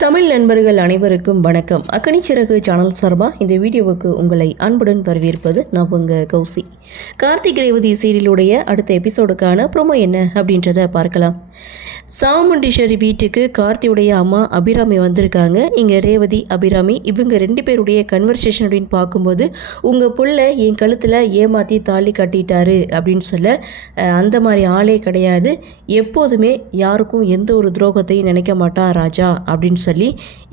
தமிழ் நண்பர்கள் அனைவருக்கும் வணக்கம். அக்கனிச்சிறகு சேனல் சார்பாக இந்த வீடியோவுக்கு உங்களை அன்புடன் வரவேற்பது நான் உங்கள் கௌசி. கார்த்திக் ரேவதி சீரியலுடைய அடுத்த எபிசோடுக்கான ப்ரோமோ என்ன அப்படின்றத பார்க்கலாம். சாமுண்டீஸ்வரி வீட்டுக்கு கார்த்தியுடைய அம்மா அபிராமி வந்திருக்காங்க. இங்கே ரேவதி அபிராமி இவங்க 2 பேருடைய கன்வர்சேஷன் அப்படின்னு பார்க்கும்போது, உங்கள் புள்ள என் கழுத்தில் ஏமாற்றி தாலி கட்டிட்டாரு அப்படின்னு சொல்ல, அந்த மாதிரி ஆளே கிடையாது, எப்போதுமே யாருக்கும் எந்த ஒரு துரோகத்தையும் நினைக்க மாட்டான் ராஜா அப்படின்னு சொல்லி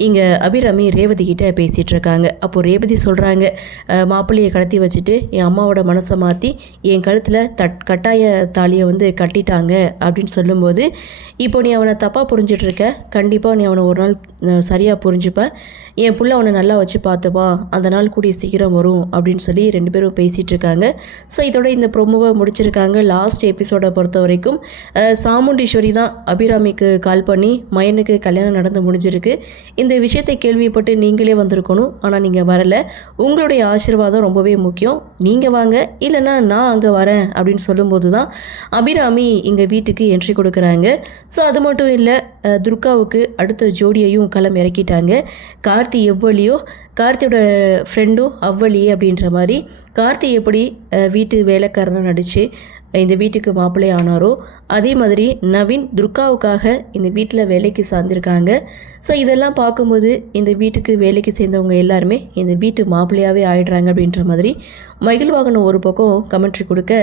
இங்கே அபிராமி ரேவதி கிட்ட பேசிகிட்டு இருக்காங்க. அப்போது ரேவதி சொல்கிறாங்க, மாப்பிள்ளையை கடத்தி வச்சுட்டு என் அம்மாவோட மனசை மாற்றி என் கழுத்தில் கட்டாய தாலியை கட்டிட்டாங்க அப்படின்னு சொல்லும்போது, இப்போ நீ அவனை தப்பாக புரிஞ்சிட்ருக்க, கண்டிப்பாக நீ அவனை ஒரு நாள் சரியாக புரிஞ்சுப்ப, என் புள்ள அவனை நல்லா வச்சு பார்த்துப்பா, அந்த நாள் கூடிய சீக்கிரம் வரும் அப்படின்னு சொல்லி 2 பேரும் பேசிகிட்டு இருக்காங்க. ஸோ இதோட இந்த ப்ரோமோவை முடிச்சிருக்காங்க. லாஸ்ட் எபிசோடை பொறுத்த வரைக்கும் சாமுண்டீஸ்வரி தான் அபிராமிக்கு கால் பண்ணி மயனுக்கு கல்யாணம் நடந்து முடிஞ்சிருக்கு, இந்த விஷயத்தை கேள்விப்பட்டு நீங்களே வந்திருக்கணும், ஆனால் நீங்கள் வரலை, உங்களுடைய ஆசீர்வாதம் ரொம்பவே முக்கியம், நீங்கள் வாங்க இல்லைன்னா நான் அங்கே வரேன் அப்படின்னு சொல்லும்போது தான் அபிராமி இங்கே வீட்டுக்கு என்ட்ரி கொடுக்குறாங்க. ஸோ அது மட்டும் இல்லை, துர்காவுக்கு அடுத்த ஜோடியையும் களம் இறக்கிட்டாங்க. கார்த்தி எவ்வளியோ கார்த்தியோட ஃப்ரெண்டும் அவ்வளியே அப்படின்ற மாதிரி, கார்த்தி எப்படி வீட்டு வேலைக்காரனாக நடித்து இந்த வீட்டுக்கு மாப்பிள்ளை ஆனாரோ, அதே மாதிரி நவீன் துர்காவுக்காக இந்த வீட்டில் வேலைக்கு சார்ந்திருக்காங்க. ஸோ இதெல்லாம் பார்க்கும்போது இந்த வீட்டுக்கு வேலைக்கு சேர்ந்தவங்க எல்லாருமே இந்த வீட்டு மாப்பிள்ளையாகவே ஆயிடுறாங்க அப்படின்ற மாதிரி மகிழ்வாகணும் ஒரு பக்கம் கமெண்ட்ரி கொடுக்க,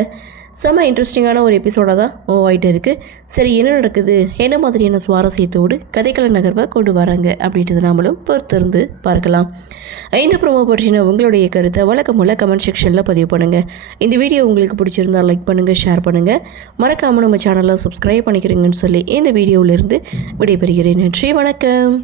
செம்ம இன்ட்ரெஸ்டிங்கான ஒரு எபிசோடாக தான் மூவ் ஆகிட்டு இருக்குது. சரி, என்ன நடக்குது, என்ன மாதிரியான சுவாரஸ்யத்தோடு கதைக்கள நகர்வை கொண்டு வராங்க அப்படின்றது நாமளும் பொறுத்திருந்து பார்க்கலாம். இந்த ப்ரோமோ பற்றின உங்களுடைய கருத்தை வழக்கமுள்ள கமெண்ட் செக்ஷனில் பதிவு பண்ணுங்கள். இந்த வீடியோ உங்களுக்கு பிடிச்சிருந்தால் லைக் பண்ணுங்கள், ஷேர் பண்ணுங்கள், மறக்காமல் நம்ம சேனலை சப்ஸ்கிரைப் பண்ணிக்கிறீங்கன்னு சொல்லி இந்த வீடியோவிலிருந்து விடைபெறுகிறேன். நன்றி, வணக்கம்.